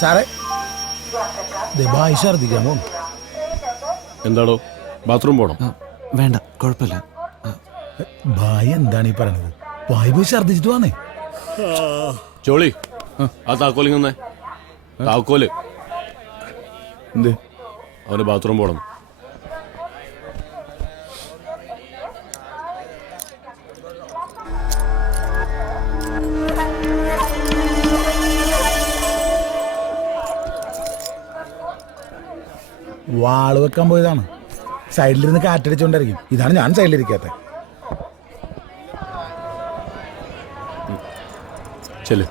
സാറേ ഭായി ഛർദിക്കാൻ പോകും. എന്താടോ ബാത്റൂം പോണം? വേണ്ട, കുഴപ്പമില്ല. ഭായി എന്താണ് ഈ പറയണത്? ഭായി പോയി ഛർദിച്ചിട്ട് വന്നേ. ചോളി, ആ താക്കോലിങ്ങന്നേ. താക്കോല് എന്ത്? അവന് ബാത്റൂം പോണം. വാള് വെക്കാൻ പോയതാണ്. സൈഡിലിരുന്ന് കാറ്റടിച്ചോണ്ടിരിക്കും. ഇതാണ് ഞാൻ സൈഡിലിരിക്കാത്ത. ചെല്.